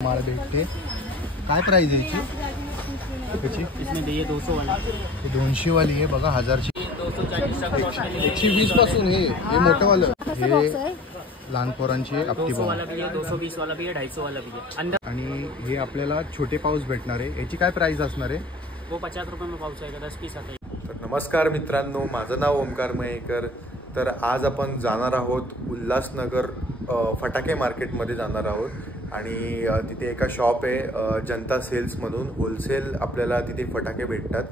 माल भेटते। काय प्राइस आहे याची? इसमें ये 200 वाला, 200 वाली आहे बघा, 1000 ची। 120 पासून हे मोठं वालं, हे लहान पोरांची आपटी 200 वाला भी है, 220 वाला भी है, 250 वाला भी है अंदर। आणि हे आपल्याला छोटे पाऊस भेटणार आहे। याची काय प्राइस असणार आहे? वो 50 रुपये में पाउच आएगा, 10 पीस आता है। तर नमस्कार मित्रांनो, माझं नाव ओमकार मयेकर। तर आज आपण जाणार आहोत उल्हासनगर फटाके मार्केटमध्ये जाणार आहोत आणि तिथे एका शॉप आहे जनता सेल्स म्हणून, होलसेल आपल्याला तिथे फटाके भेटतात।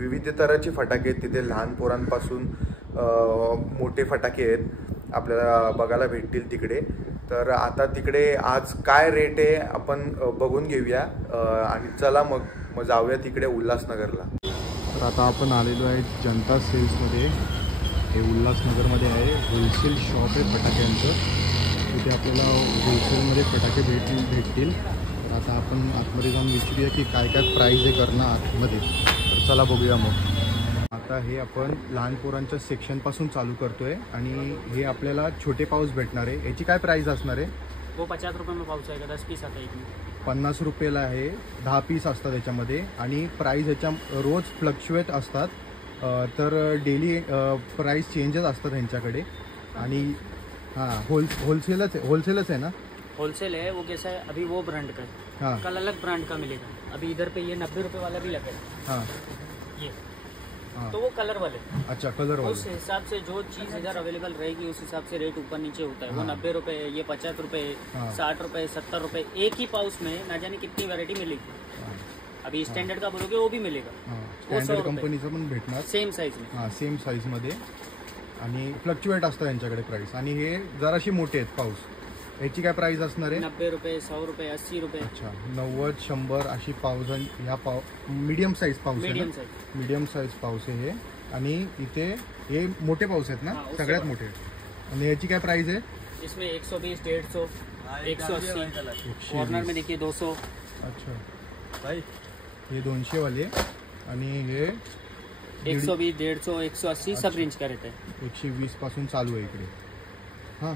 विविध तऱ्हाचे फटाके तिथे, लहान पोरांपासून मोठे फटाके आहेत आपल्याला बघायला भेटतील तिकडे। तर आता तिकडे आज काय रेट आहे आपण बघून घेऊया आणि चला मग जाऊया तिकडे उल्हासनगरला। तर आता आपण आलेलो आहे जनता सेल्समध्ये। हे उल्हासनगरमध्ये आहे, होलसेल शॉप आहे फटाक्यांचं। तिथे आपल्याला होलसेलमध्ये फटाके भेटतील। तर आता आपण आतमध्ये जाऊन विचारूया की काय काय प्राईस आहे करणार आतमध्ये। तर चला बघूया मग। आता हे आपण लहान पोरांच्या सेक्शनपासून चालू करतोय आणि हे आपल्याला छोटे पाऊस भेटणार आहे। याची काय प्राईस असणार आहे? वो 50 रुपये में पाउच आएगा, 10 पीस आता है। 50 रुपयाला आहे, 10 पीस असतात याच्यामध्ये आणि प्राईस ह्याच्या रोज फ्लक्च्युएट असतात। तर डेली प्राइस चेंजेस असतात ह्यांच्याकडे। आणि हाँ होलसेलच है ना? होलसेल है। वो कैसा है, अभी वो ब्रांड का है, हाँ कल अलग ब्रांड का मिलेगा। अभी इधर पे ये 90 रुपये वाला भी लगा है। हाँ ये हाँ, तो वो कलर वाले। अच्छा कलर उस वाले। हिसाब से जो चीज़ इधर अवेलेबल रहेगी उस हिसाब से रेट ऊपर नीचे होता है। वो हाँ। 90 रुपये, ये 50 रुपये, हाँ। 60 रुपये, 70 रुपये। एक ही पाउच में ना जाने कितनी वैरायटी मिलेगी। हाँ, अभी स्टैंडर्ड का बोलोगे वो भी मिलेगा, हाँ, वो 100 स्टँडर्ड रुपये। कंपनीचं पण भेटणार। सेम साइज में। हां सेम साईजमध्ये आणि फ्लक्च्युएट असतं यांच्याकडे प्राईस। आणि हे जराशी मोठे आहेत पाऊस। याची काय प्राईस असणार आहे? 90 रुपये, 100 रुपये, 80 रुपये। अच्छा 90, 100 अशी पाऊस। ह्या मीडियम साईज पाऊस आहे, मीडियम साइज। मीडियम साईज पाऊस आहे हे। आणि इथे हे मोठे पाऊस आहेत ना, हाँ, उससे सगळ्यात बड़ा। मोठे। आणि याची काय प्राईस आहे? इसमें 120, 150, 180। कॉर्नर में देखिए 200। अच्छा भाई हे 200 वाले आणि हे 120, 150, 180 सब रेंज का रेट है। 120 पासून चालू आहे इकडे। हां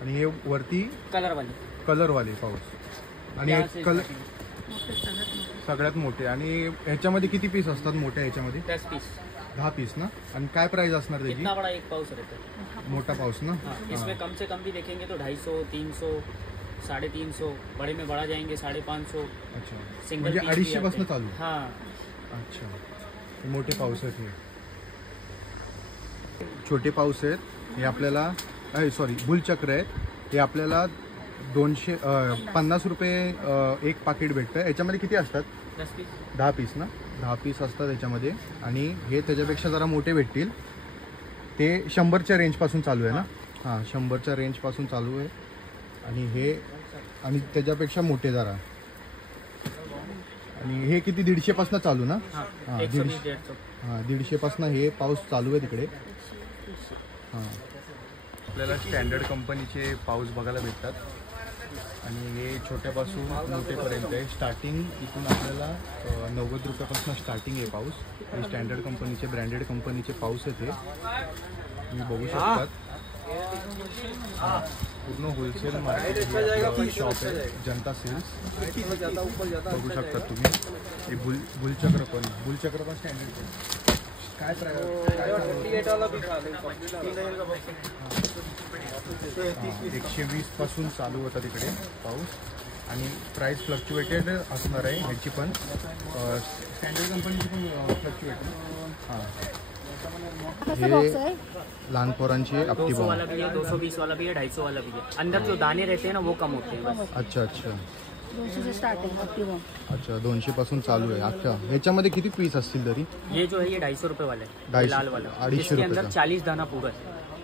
आणि हे वरती कलर वाली। कलरवाले पाऊस। आणि यहाँ हे से कलर starting। सगळ्यात मोठे। आणि ह्याच्यामध्ये किती पीस असतात मोठ्या ह्याच्यामध्ये? 10 पीस। 10 पीस ना? आणि काय प्राइस असणार त्याची? इतना बड़ा एक पाउच रहता है। मोठा पाऊस ना? हाँ, इसमें कम से कम भी देखेंगे तो 250, 300, 350। बड़े में बड़ा जाएंगे 550। अच्छा सिंगल म्हणजे पीस भी 250 आते पासून हैं। चालू। हाँ, अच्छा हे मोठे पाऊस आहेत। हे छोटे पाऊस आहेत। हे आपल्याला सॉरी बुलचक्र आहेत। हे आपल्याला 250 रुपये एक पाकिट भेटतं। याच्यामध्ये किती असतात? 10 पीस। 10 पीस ना? 10 पीस असतात याच्यामध्ये। आणि हे त्याच्यापेक्षा जरा मोठे भेटतील। ते 100च्या रेंजपासून चालू आहे ना? हां 100च्या रेंजपासून चालू आहे। आणि हे आणि त्याच्यापेक्षा मोठे जरा। आणि हे किती 150 पासून चालू ना? हाँ, हाँ, 120, 150। हां 150 पासून हे पाऊस चालू आहे तिकडे। हां आपल्याला स्टँडर्ड कंपनीचे पाऊस बघायला भेटतात। आणि हे छोट्यापासून मोठेपर्यंत आहे। स्टार्टिंग इथून आपल्याला 90 रुपयापासून स्टार्टिंग आहे पाऊस। हे स्टँडर्ड कंपनीचे, ब्रँडेड कंपनीचे पाऊस आहेत। हे तुम्ही बघू शकतात। पूर्ण होलसेल मार्केट शॉप आहे जनता सेल्स, बघू शकता तुम्ही। हे बुलचक्र पण स्टँडर्ड काय प्राइस? 120 पासून चालू होता तिकडे पाऊस। आणि प्राइस फ्लक्च्युएटेड असणार आहे ह्याची पण। स्टँडर्ड कंपनीची पण फ्लक्च्युएट। हां हे लहान पोरांची आपटी 200 वाला भी है, 220 वाला भी है, 250 वाला भी है। अंदर जो दाने रहते हैं ना वो कम होते हैं बस। अच्छा अच्छा 200 से स्टार्टिंग आपकी वो। अच्छा 200 पासून चालू आहे। अच्छा ह्याच्यामध्ये किती पीस असतील तरी? ये जो है ये 250 रुपये वाला है, 250, लाल वाला, 250 जिसके रुपये अंदर का। 40 दाना पूरा है।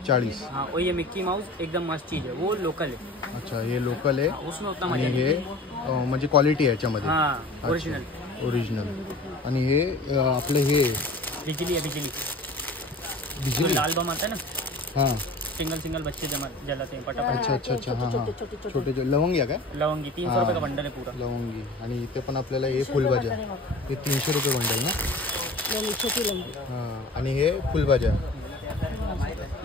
40। हाँ, और ये मिक्की माउस एकदम मस्त चीज है, वो लोकल है। अच्छा हे लोकल आहे। हाँ, उसमें उतना आणि मजा हे नहीं। म्हणजे क्वालिटी आहे याच्यामध्ये। हाँ, ओरिजिनल। ओरिजिनल। आणि हे आपले हे बिजली है, बिजली। बिजली। जो लाल बम आता है ना, हां सिंगल बच्चे जलाते हैं फटाफट। अच्छा अच्छा अच्छा हां हां छोटे लवंगी आहे काय? लवंगी 300 रुपये का बंडल है पूरा। लवंगी। आणि इथे पण आपल्याला हे फुलभाज्या, हे 300 रुपये बंडल ना? छोटी लंबी। हां आणि हे फुलभाज्या।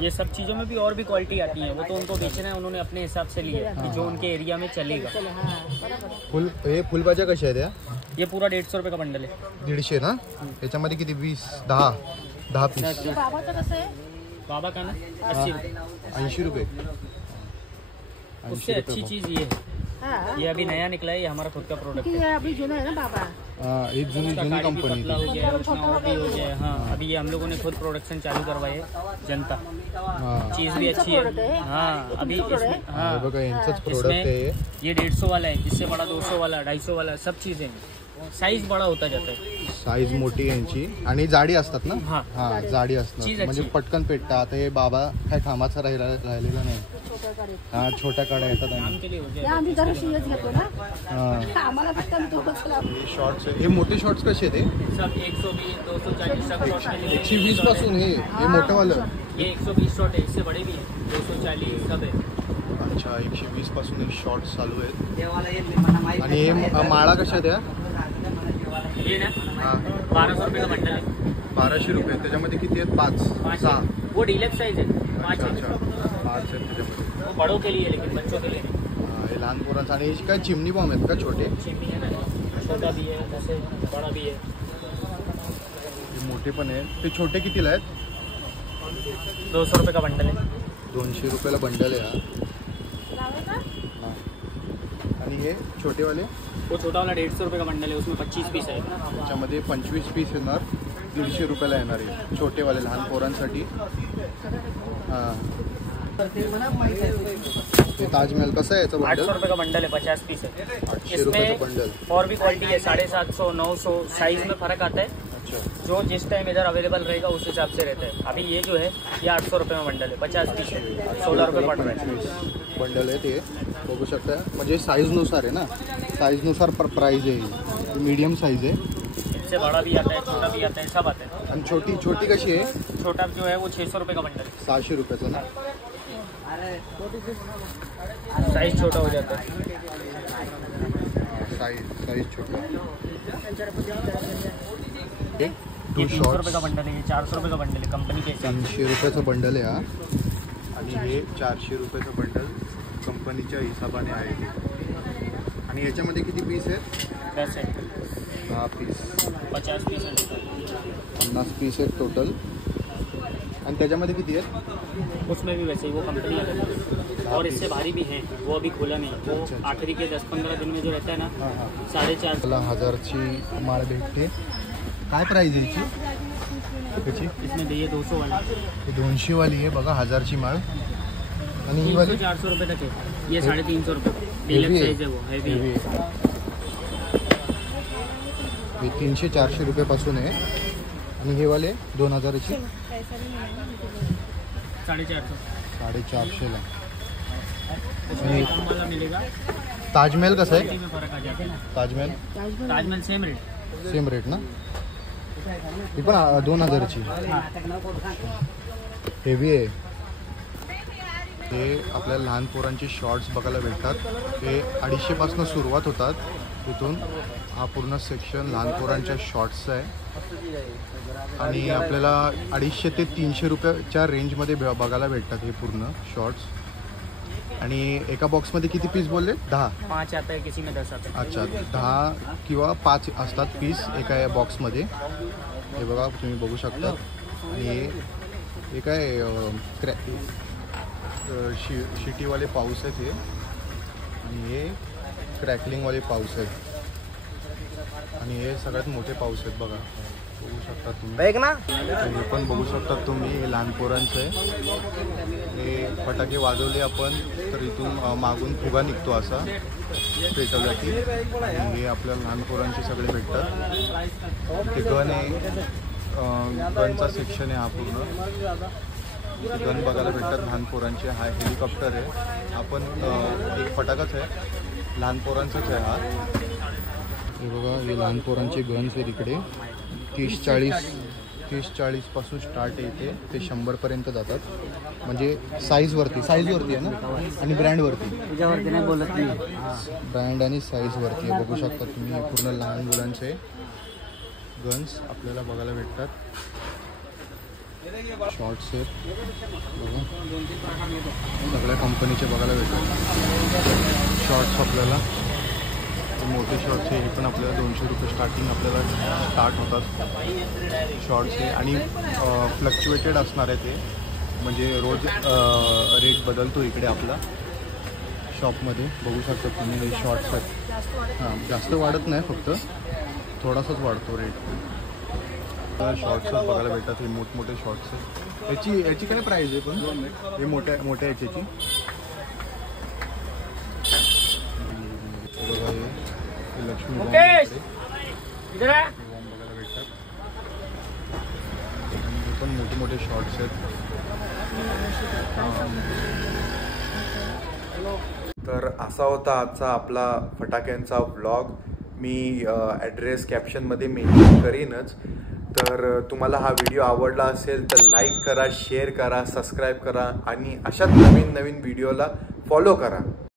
ये सब चीज़ों में भी और भी क्वालिटी आती है, वो तो उनको बेचना है, उन्होंने अपने हिसाब से लिया है कि जो उनके एरिया में चलेगा। फुलभाज्या कशा आहेत या? ये पूरा 150 रुपये का बंडल है। 150 ना? याच्यामध्ये किती 20 10 पीस बाबाचं कसं आहे? बाबा का ना 80 रुपये। 80 रुपये। उससे अच्छी चीज़ ये है, हाँ ये अभी नया निकला है, ये हमारा खुद का प्रोडक्ट है। ये अभी जुना है ना बाबा। एक जुनी उसका जुनी गाड़ी भी कंपनी पतला हो गया है, उसमें और भी हो गया है। हाँ, अभी ये हम लोगों ने खुद प्रोडक्शन चालू करवाई है, जनता हां चीज़ भी अच्छी है। हाँ, अभी इसमें हाँ बघा यांचंच प्रोडक्ट इसमें आहे ये 150 वाला है, इससे बड़ा 200 वाला, 250 वाला, सब चीज़ें हैं। साइज बड़ा होता जाता है। साईज मोठी यांची आणि जाडी असतात ना? हाँ। हां जाडी असतात चीज म्हणजे अच्छी. पटकन पेटतात. आता हे बाबा काय कामाचा राहिलेला नाही. हां छोट्या काड्या येतात आणि काम के लिए हो या जाए। आम्ही जराशी हेच घेतो ना, हां आम्हाला फक्त थोडंच लाभ. शॉर्ट्स हे मोठे शॉर्ट्स कसे आहेत? सब 120, 240 सब शॉर्ट में मिलेंगे। 120 पासून हे मोठंवालं. ये 120 शॉर्ट है, इससे बड़े भी हैं, 240 सब है। अच्छा 120 पासून हे शॉर्ट्स चालू आहेत. आणि हे माळा कशा आहेत या? ये ना हां 1200 रुपये का बंडल है। 1200 रुपये. त्याच्यामध्ये किती आहेत? 5 5 6. वो डीलक्स साइज है, 5 अच्छा है। अच्छा 5 आहेत त्याच्यामध्ये. वो बड़ों के लिए, लेकिन बच्चों के लिए नहीं। हां हे लहान पोरांचं. आणि हे काय चिमणी बॉम्ब आहेत का छोटे? चिमनी है ना, छोटा भी है जैसे, बड़ा भी है। हे मोठे पण आहेत. ते छोटे कितीला आहेत? 200 रुपये का बंडल है। 200 रुपयाला बंडल आहे हा. हां. आणि हे छोटेवाले वो छोटा वाला 150 रुपये का बंडल है, उसमें 25 पीस है। त्याच्यामध्ये 25 पीस येणार. 150 रुपयाला येणार आहे छोटेवाले लहान पोरांसाठी. हां ते ताजमहल कसं आहे याचं 800 बंडल? रुपये का बंडल है, 50 पीस है। 800 रुपये का बंडल. इसमें और भी क्वालिटी है, 750, 900 साइज में फर्क आता है। अच्छा जो जिस टाइम इधर अवेलेबल रहेगा उस हिसाब से रहता है। अभी ये जो है ये 800 रुपये में बंडल है, 50 पीस है, 16 रुपये पड़ रहा है। बंडल आहे ते बघू शकता. म्हणजे साईजनुसार आहे ना, साईजनुसार प्राईज आहे. मीडियम साईज आहे इससे बड़ा भी आता है, छोटा भी आता है, सब आता है। आणि छोटी छोटी कशी आहे? छोटा जो है वो 600 रुपये का बंडल है, 600 रुपयाचं ना. साइज छोटा हो जाता है। साईज छोटा. ये 2 300 रुपये का बंडल है, ये 400 रुपये का बंडल है, कंपनी के हिसाब 300 रुपयाचं बंडल आहे हा. आणि हे 400 रुपयाचं बंडल कंपनीच्या हिसाबाने आहे हे. आणि याच्यामध्ये किती पीस आहेत? से 10 है, 10 पीस. 50 पीस है। 50 पीस आहेत टोटल. आणि त्याच्यामध्ये किती आहेत? उसमें भी वैसे ही वो कंपनी अलग है, और इससे भारी भी है, वो अभी खोला नहीं है। वो अच्छा। आखिरी के 10-15 दिन में जो रहता है ना, हां हां 450। त्याला 1000ची माळ भेटते. काय प्राईज आहे याची? त्याची इसमें देखिए 200 वाला, ही 200 वाली आहे बघा, 1000ची माळ. आणि ही वाली 300-400 रुपये तक है। ये 350 रुपये डीलक्स साइज है, वो हैवी हेवी है। आहे. हे 300-400 रुपयापासून आहे. आणि हे वाले 2000ची 450। 450ला. उसमें एक कम वाला मिलेगा, ताजमहल कसं क्वालिटी आहे? में फर्क आ जाता है। Taj Mahal Taj Mahal same rate. Same rate ना. ही पण 2000ची हेवी आहे. हे आपल्याला लहान पोरांचे शॉर्ट्स बघायला भेटतात. हे 250पासून सुरुवात होतात. तिथून हा पूर्ण सेक्शन लहान पोरांच्या शॉर्ट्सचा आहे. आणि आपल्याला 250 ते 300 रुपयाच्या रेंजमध्ये बघायला भेटतात हे पूर्ण शॉर्ट्स. आणि एका बॉक्समध्ये किती पीस बोलले? 10. 5 आता है, किसी में 10 आता है। अच्छा 10 किंवा 5 असतात पीस एका या बॉक्समध्ये. हे बघा तुम्ही बघू शकता. आणि हे काय शिटीवाले पाऊस आहेत हे. आणि हे क्रॅकलिंगवाले पाऊस आहेत. आणि हे सगळ्यात मोठे पाऊस आहेत बघा, बघू शकता तुम्ही. हे पण बघू शकता तुम्ही, हे लहान पोरांचं आहे. हे फटाके वाजवले आपण तर इथून मागून फुगा निघतो असा पेटवला की. आणि हे आपल्याला लहान पोरांचे सगळे भेटतात. ते गन आहे, गनचा सेक्शन आहे हा पूर्ण. गन बघायला भेटतात लहान पोरांचे. हा हेलिकॉप्टर आहे. आपण एक फटाकाच आहे, लहान पोरांचाच आहे हा. हे बघा हे लहान पोरांचे गन्स आहेत इकडे. 30-40 पासून स्टार्ट येते ते 100पर्यंत जातात. म्हणजे साईजवरती आहे ना, आणि ब्रँडवरती. ब्रँड आणि साईजवरती आहे. बघू शकता तुम्ही हे पूर्ण लहान मुलांचे गन्स आपल्याला बघायला भेटतात. शॉर्ट्स आहेत बघा, सगळ्या कंपनीचे बघायला भेटतात शॉर्ट्स आपल्याला. मोठे शॉर्ट्स आहे हे पण आपल्याला 200 रुपये स्टार्टिंग आपल्याला स्टार्ट होतात शॉर्ट्स हे. आणि फ्लक्च्युएटेड असणार आहे ते, म्हणजे रोज रेट बदलतो इकडे आपला शॉपमध्ये. बघू शकता तुम्ही हे शॉर्ट्स आहेत. हां, जास्त वाढत नाही, फक्त थोडासाच वाढतो रेट. तर शॉर्ट्सच बघायला भेटतात हे मोठमोठे शॉर्ट्स आहेत. याची काय प्राईस आहे पण हे मोठ्या याच्याची? बघा हे लक्ष्मी बघायला भेटतात. हे पण मोठे मोठे शॉर्ट्स आहेत. तर असा होता आजचा आपला फटाक्यांचा व्लॉग. मी ॲड्रेस कॅप्शनमध्ये मेन्शन करीनच. तर तुम्हाला हा व्हिडिओ आवडला असेल तर लाईक करा, शेअर करा, सबस्क्राईब करा आणि अशाच नवीन नवीन व्हिडिओला फॉलो करा.